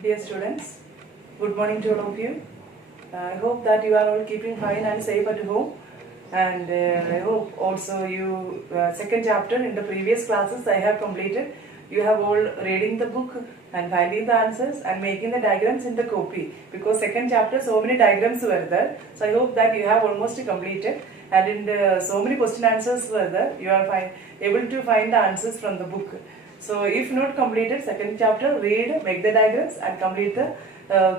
Dear students, good morning to all of you. I hope that you are all keeping fine and safe at home. And I hope also you, second chapter in the previous classes I have completed. You have all reading the book and finding the answers and making the diagrams in the copy. Because second chapter so many diagrams were there. So I hope that you have almost completed. And in the, so many question answers were there. You are able to find the answers from the book. So if not completed second chapter, read, make the diagrams and complete the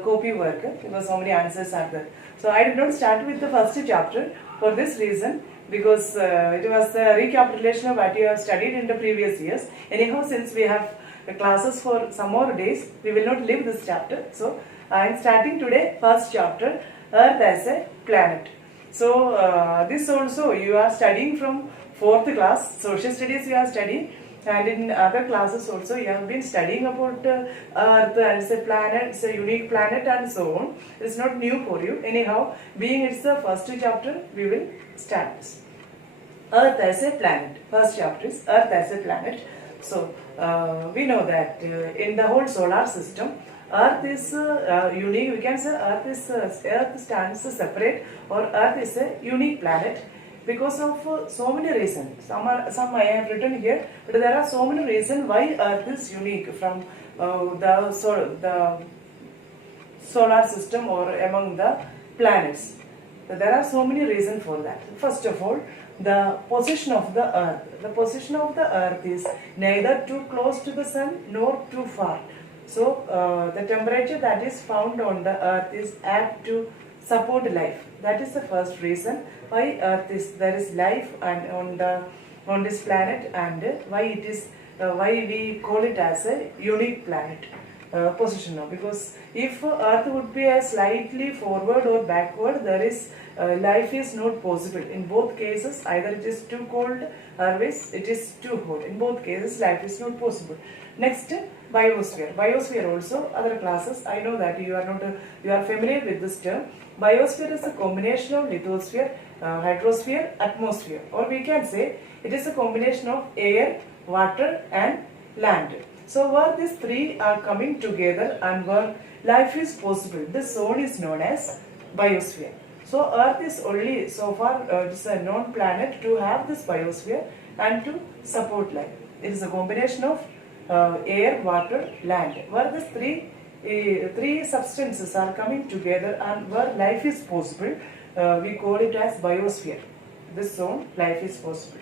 copy work because so many answers are there. So I did not start with the first chapter for this reason because it was the recapitulation of what you have studied in the previous years. Anyhow, since we have classes for some more days, we will not leave this chapter. So I am starting today first chapter, Earth as a planet. So this also you are studying from 4th class, social studies you are studying. And in other classes also you have been studying about Earth and it's a planet, it's a unique planet and so on. It's not new for you. Anyhow, being it's the first chapter, we will start this. Earth as a planet. First chapter is Earth as a planet. So, we know that in the whole solar system, Earth is unique. We can say Earth stands separate or Earth is a unique planet. Because of so many reasons. Some I have written here, but there are so many reasons why Earth is unique from the solar system or among the planets. There are so many reasons for that. First of all, the position of the Earth. The position of the Earth is neither too close to the sun nor too far. So the temperature that is found on the Earth is apt to support life. That is the first reason why Earth is there is life and on this planet and why it is why we call it as a unique planet position now. Because if Earth would be a slightly forward or backward, there is life is not possible. In both cases, either it is too cold or it is too hot. In both cases, life is not possible. Next, biosphere. Biosphere also other classes. I know that you are not you are familiar with this term. Biosphere is a combination of lithosphere, hydrosphere, atmosphere, or we can say it is a combination of air, water and land. So where these three are coming together and where life is possible, this zone is known as biosphere. So Earth is only so far it is a known planet to have this biosphere and to support life. It is a combination of air, water, land. Where these three substances are coming together and where life is possible, we call it as biosphere. This zone, life is possible.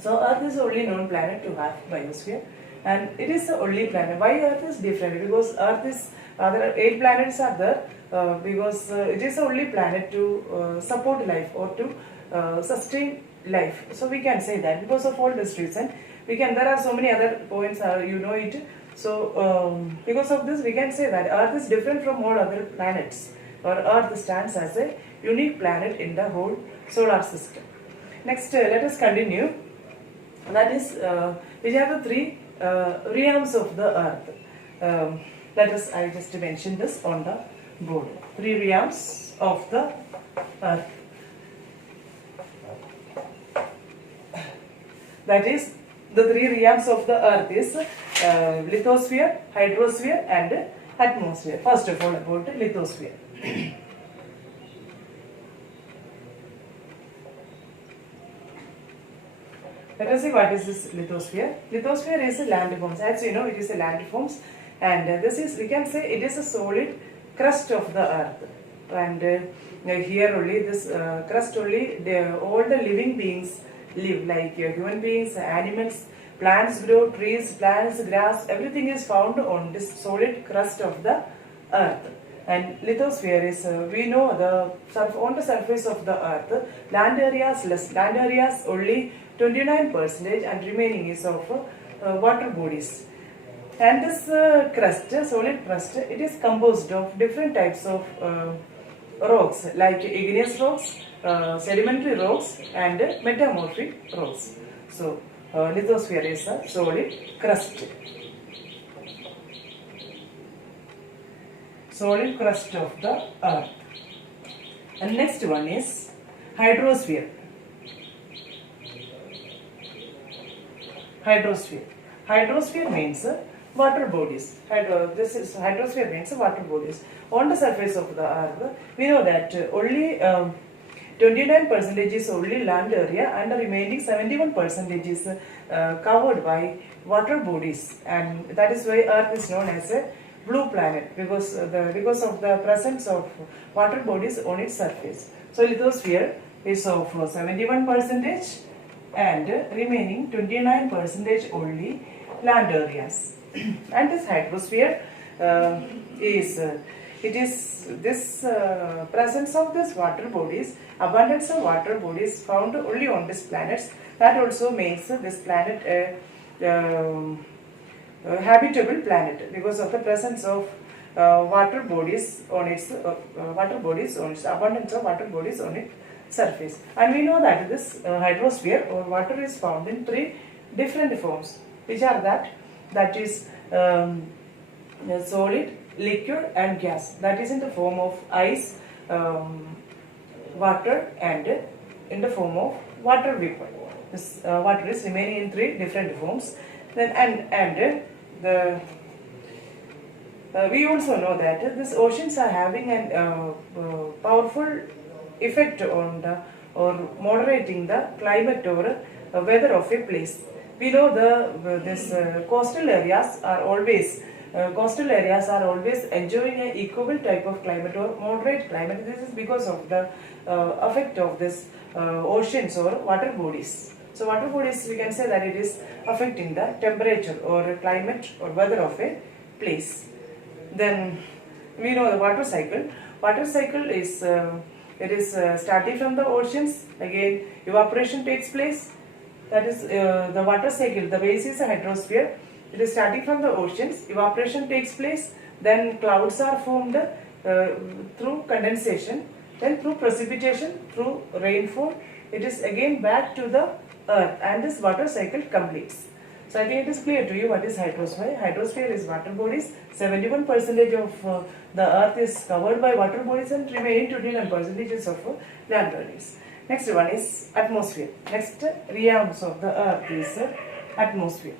So Earth is the only known planet to have biosphere, and it is the only planet. Why Earth is different? Because Earth is there are 8 planets are there because it is the only planet to support life or to sustain life. So we can say that because of all this reason, we can. There are so many other points. You know it. So because of this, we can say that Earth is different from all other planets. Or Earth stands as a unique planet in the whole solar system. Next, let us continue. That is, we have the 3 realms of the Earth. Let us, I just mentioned this on the board. 3 realms of the Earth. That is, the 3 realms of the Earth is lithosphere, hydrosphere and atmosphere. First of all, about lithosphere. Let us see what is this lithosphere. Lithosphere is a landforms. As you know, it is a landforms, and this is, we can say, it is a solid crust of the Earth. And here only this crust only all the living beings live, like human beings, animals, plants grow, trees, plants, grass, everything is found on this solid crust of the Earth. And lithosphere is, we know on the surface of the Earth, land areas less, land areas only 29% and remaining is of water bodies. And this crust, solid crust, it is composed of different types of rocks like igneous rocks, sedimentary rocks and metamorphic rocks. So lithosphere is a solid crust. Solid crust of the Earth. And next one is hydrosphere. Hydrosphere. Hydrosphere means water bodies. This is hydrosphere means water bodies. On the surface of the earth, we know that only 29% is only land area and the remaining 71% is covered by water bodies, and that is why earth is known as a blue planet, because because of the presence of water bodies on its surface. So lithosphere is of 71% and remaining 29% only land areas. And this hydrosphere is it is this presence of this water bodies, abundance of water bodies found only on this planets, that also makes this planet a habitable planet, because of the presence of water bodies on its abundance of water bodies on its surface. And we know that this hydrosphere or water is found in three different forms, which are that is solid, liquid and gas. That is in the form of ice, water and in the form of water vapor. This water is remaining in three different forms. Then we also know that these oceans are having a powerful effect on the or moderating the climate or weather of a place. We know this coastal areas are always enjoying an equable type of climate or moderate climate. This is because of the effect of this oceans or water bodies. So water bodies, we can say that it is affecting the temperature or climate or weather of a place. Then we know the water cycle. Water cycle is starting from the oceans. Again, evaporation takes place. That is the water cycle. The base is a hydrosphere. It is starting from the oceans. Evaporation takes place. Then clouds are formed through condensation. Then through precipitation, through rainfall. It is again back to the earth, and this water cycle completes. So I think it is clear to you what is hydrosphere. Hydrosphere is water bodies. 71% of the earth is covered by water bodies, and remaining 29% is of land bodies. Next one is atmosphere. Next realms of the earth is atmosphere.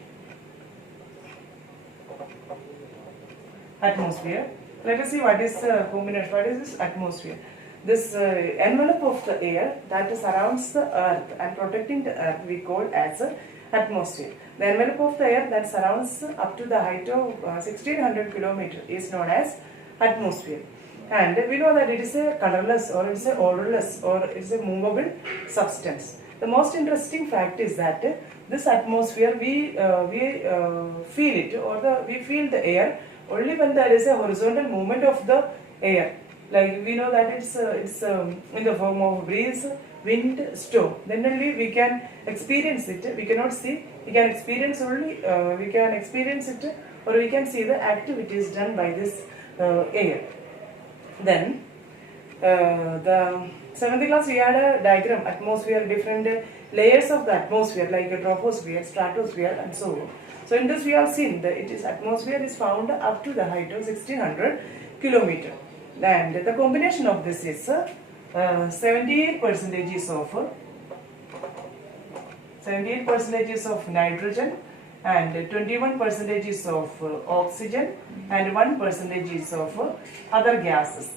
Atmosphere. Let us see what is combination. What is this atmosphere? This envelope of the air that surrounds the earth and protecting the earth we call as atmosphere. The envelope of the air that surrounds up to the height of 1600 km is known as atmosphere. And we know that it is a colorless or it is a odorless or it is a movable substance. The most interesting fact is that this atmosphere we feel it, or we feel the air only when there is a horizontal movement of the air. Like we know that it's in the form of breeze, wind, storm. Then only we can experience it. We cannot see. We can experience only. We can experience it, or we can see the activities done by this air. Then the 7th class we had a diagram, atmosphere, different layers of the atmosphere like a troposphere, stratosphere and so on. So in this we have seen that it is atmosphere is found up to the height of 1600 km. And the combination of this is 78% of nitrogen and 21% of oxygen and 1% of other gases.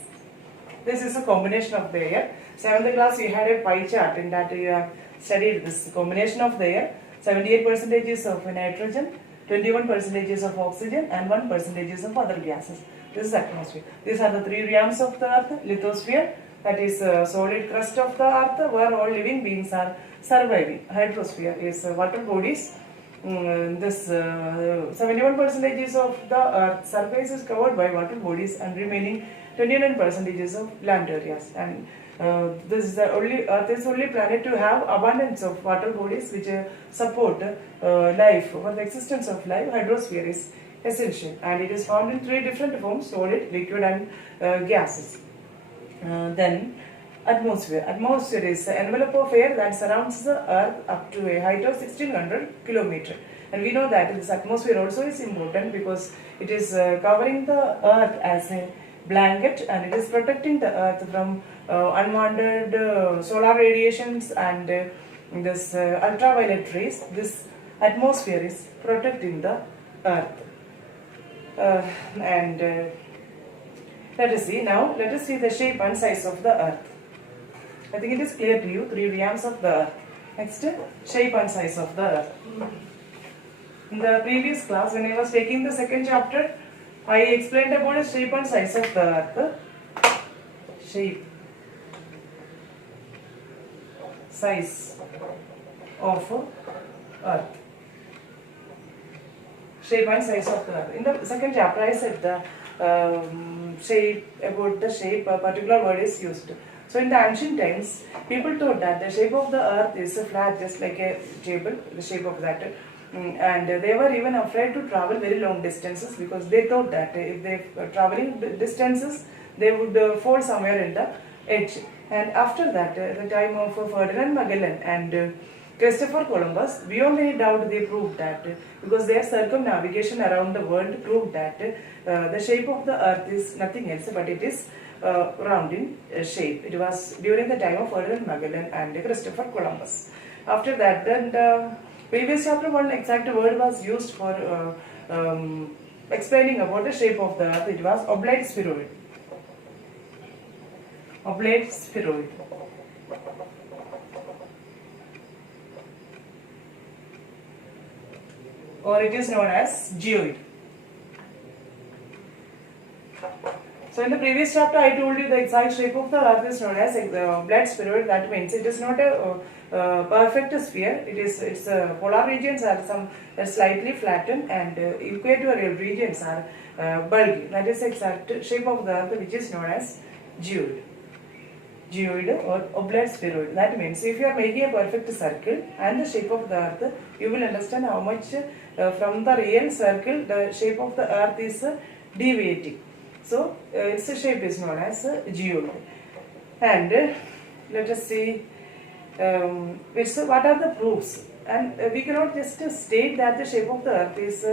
This is a combination of the air. 7th class we had a pie chart in that we have studied this combination of the air. 78% of nitrogen, 21% of oxygen and 1% of other gases. This is atmosphere. These are the three realms of the earth. Lithosphere, that is solid crust of the earth where all living beings are surviving. Hydrosphere is water bodies. This 71% of the earth surface is covered by water bodies and remaining 29% of land areas. And this is the only earth is only planet to have abundance of water bodies which support life. For the existence of life, hydrosphere is essential, and it is found in three different forms: solid, liquid and gases. Then atmosphere. Atmosphere is the envelope of air that surrounds the earth up to a height of 1600 km. And we know that this atmosphere also is important because it is covering the earth as a blanket, and it is protecting the earth from unwanted solar radiations and this ultraviolet rays. This atmosphere is protecting the earth. And let us see now. Let us see the shape and size of the Earth. I think it is clear to you. 3 realms of the Earth. Next, shape and size of the Earth. In the previous class, when I was taking the second chapter, I explained about the shape and size of the Earth. Shape, size of Earth. Shape and size of the Earth. In the second chapter, I said the shape, about the shape, a particular word is used. So in the ancient times, people thought that the shape of the Earth is flat, just like a table, the shape of that. And they were even afraid to travel very long distances, because they thought that if they were traveling distances, they would fall somewhere in the edge. And after that, the time of Ferdinand Magellan and Christopher Columbus, beyond any doubt, they proved that because their circumnavigation around the world proved that the shape of the Earth is nothing else but it is round in shape. It was during the time of Ferdinand Magellan and Christopher Columbus. After that, then the previous chapter, one exact word was used for explaining about the shape of the Earth. It was oblate spheroid. Oblate spheroid. Or it is known as geoid. So in the previous chapter, I told you the exact shape of the Earth is known as oblate spheroid. That means it is not a perfect sphere. Its polar regions are slightly flattened and equatorial regions are bulgy. That is the exact shape of the Earth, which is known as geoid. Geoid or oblate spheroid. That means if you are making a perfect circle and the shape of the Earth, you will understand how much from the real circle the shape of the Earth is deviating. So its shape is known as geoid. And let us see what are the proofs. And we cannot just state that the shape of the Earth is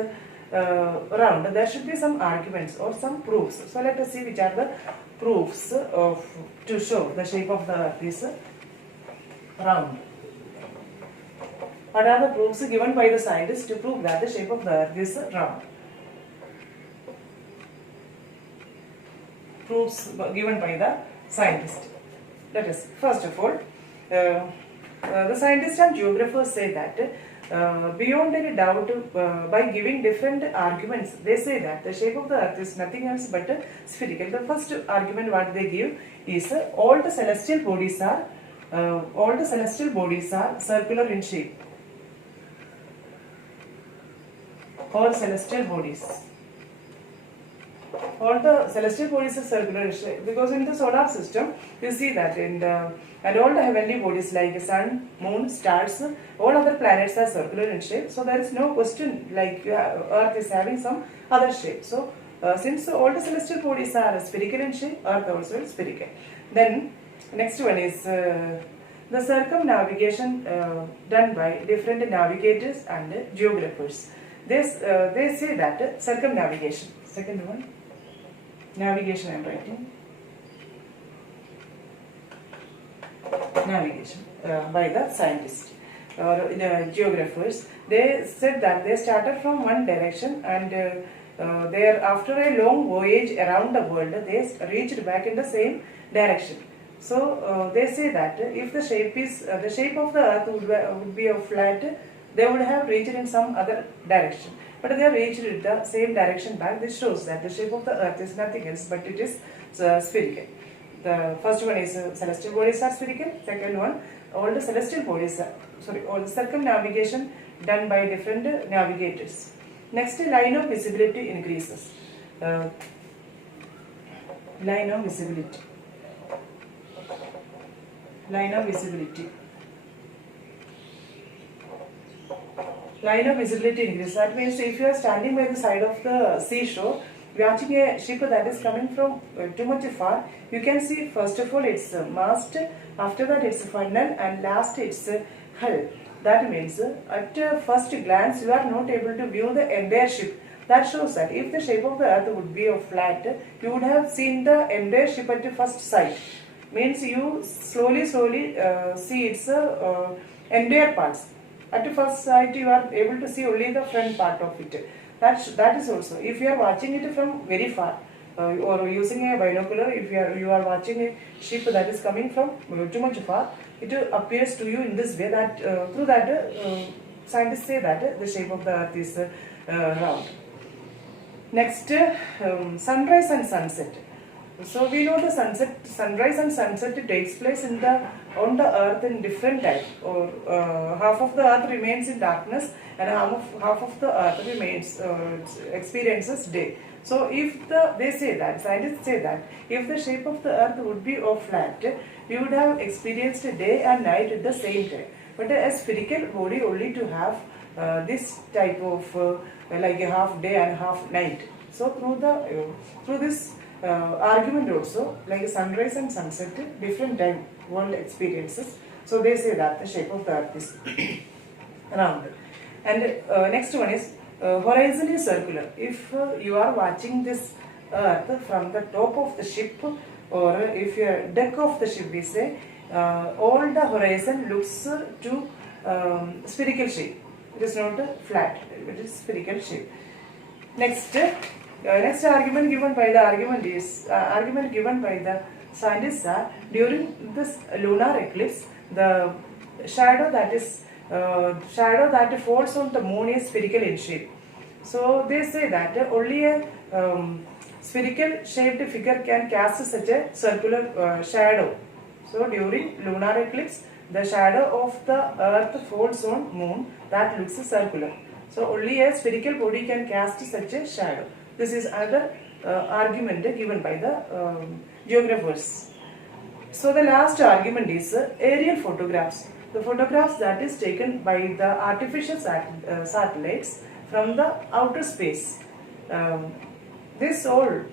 round. There should be some arguments or some proofs. So let us see which are the proofs to show the shape of the Earth is round. What are the proofs given by the scientists to prove that the shape of the Earth is round? Proofs given by the scientist. Let us first of all, the scientists and geographers say that beyond any doubt, by giving different arguments, they say that the shape of the Earth is nothing else but spherical. The first argument what they give is all the celestial bodies are circular in shape. All celestial bodies. All the celestial bodies are circular in shape, because in the solar system you see that and all the heavenly bodies like sun, moon, stars, all other planets are circular in shape. So there is no question like Earth is having some other shape. So since all the celestial bodies are spherical in shape, Earth also is spherical. Then next one is the circumnavigation done by different navigators and geographers. They say that circumnavigation. Second one, navigation I am writing. Navigation by the scientists or geographers. They said that they started from one direction and after a long voyage around the world, they reached back in the same direction. So they say that if the shape of the Earth would be a flat, they would have reached in some other direction. But they have reached in the same direction back. This shows that the shape of the Earth is nothing else but it is spherical. The first one is celestial bodies are spherical. Second one, all the celestial bodies all the circumnavigation done by different navigators. Next, line of visibility increases. Line of visibility. Line of visibility. Line of visibility increases. That means if you are standing by the side of the seashore, watching a ship that is coming from too much far, you can see first of all its mast, after that its funnel, and last its hull. That means at first glance you are not able to view the entire ship. That shows that if the shape of the Earth would be a flat, you would have seen the entire ship at the first sight. Means you slowly see its entire parts. At the first sight you are able to see only the front part of it. That is also, if you are watching it from very far, or using a binocular, if you are watching a ship that is coming from too much far, it appears to you in this way that through that scientists say that the shape of the earth is round. Next, sunrise and sunset. So we know the sunrise and sunset takes place on the earth in different time, or half of the earth remains in darkness and half of the earth remains experiences day. So if they say that, scientists say that if the shape of the earth would be flat, we would have experienced day and night at the same time. But a spherical body only to have this type of like a half day and half night. So through this argument also, like sunrise and sunset, different time world experiences. So they say that the shape of the earth is round. And next one is horizon is circular. If you are watching this earth from the top of the ship, or if you are deck of the ship, we say all the horizon looks to spherical shape. It is not flat, it is spherical shape. Next argument given by the scientists are, during this lunar eclipse, the shadow that falls on the moon is spherical in shape. So they say that only a spherical shaped figure can cast such a circular shadow. So during lunar eclipse, the shadow of the earth falls on moon that looks circular. So only a spherical body can cast such a shadow. This is another argument given by the geographers. So the last argument is aerial photographs. The photographs that is taken by the artificial satellites from the outer space. This earth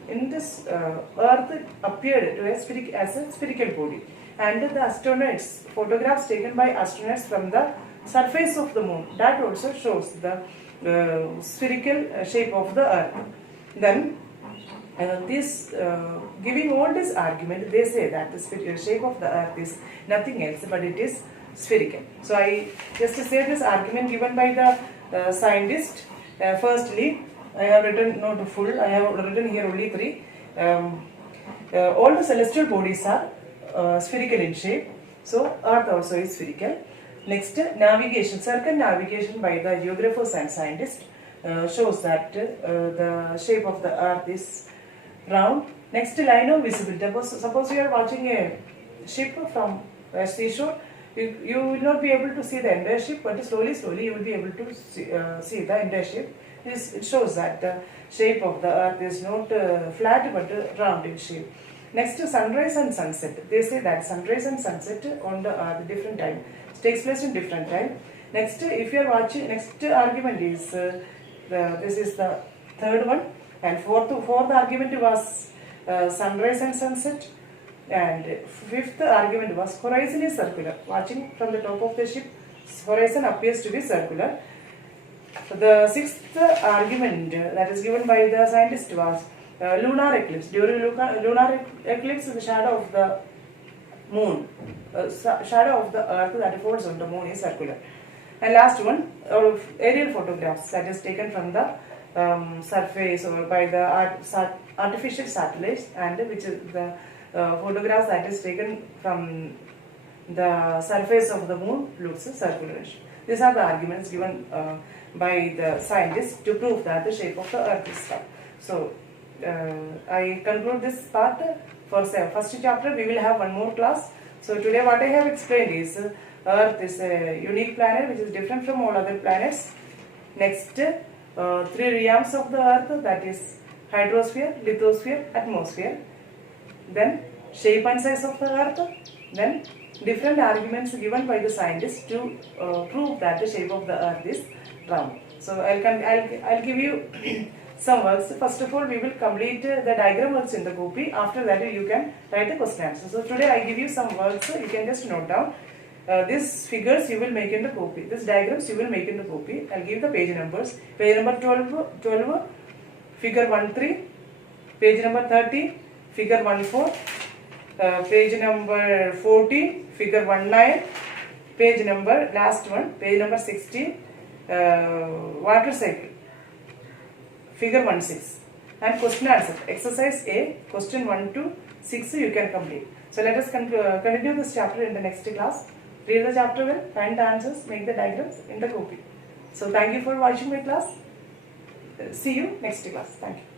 appeared to as a spherical body, and the astronauts, photographs taken by astronauts from the surface of the moon, that also shows the spherical shape of the earth. Then giving all this argument, they say that the shape of the earth is nothing else but it is spherical. So I just say this argument given by the scientist. Firstly, I have written not full, I have written here only 3. All the celestial bodies are spherical in shape, so earth also is spherical. Next, navigation, circumnavigation by the geographers and scientists shows that the shape of the earth is round. Next, line of visibility. Suppose you are watching a ship from a seashore, you will not be able to see the entire ship, but slowly you will be able to see the entire ship. It shows that the shape of the earth is not flat but round in shape. Next, sunrise and sunset. They say that sunrise and sunset on the earth different time. It takes place in different time. Next, if you are watching, next argument is this is the third one, and fourth argument was sunrise and sunset, and fifth argument was horizon is circular. Watching from the top of the ship, horizon appears to be circular. The sixth argument that is given by the scientist was lunar eclipse. During lunar eclipse, the shadow of the moon, shadow of the earth that falls on the moon is circular. And last one, aerial photographs that is taken from the surface or by the artificial satellites, and which is the photographs that is taken from the surface of the moon looks circular. These are the arguments given by the scientists to prove that the shape of the earth is round. So I conclude this part. For first chapter we will have one more class. So today what I have explained is earth is a unique planet which is different from all other planets. Next, 3 realms of the earth, that is hydrosphere, lithosphere, atmosphere. Then shape and size of the earth. Then different arguments given by the scientists to prove that the shape of the earth is round. So I'll give you some works. First of all, we will complete the diagram works in the copy. After that, you can write the question answer. So today I give you some works. You can just note down. These figures you will make in the copy. These diagrams you will make in the copy. I'll give the page numbers. Page number 12 figure 1-3. Page number 30, figure 1-4. Page number 40, figure 1-9. Page number, last one, page number 16, water cycle. figure 1-6 and question answer. Exercise A, question 1 to 6 you can complete. So let us continue this chapter in the next class. Read the chapter well, find the answers, make the diagrams in the copy. So thank you for watching my class. See you next class. Thank you.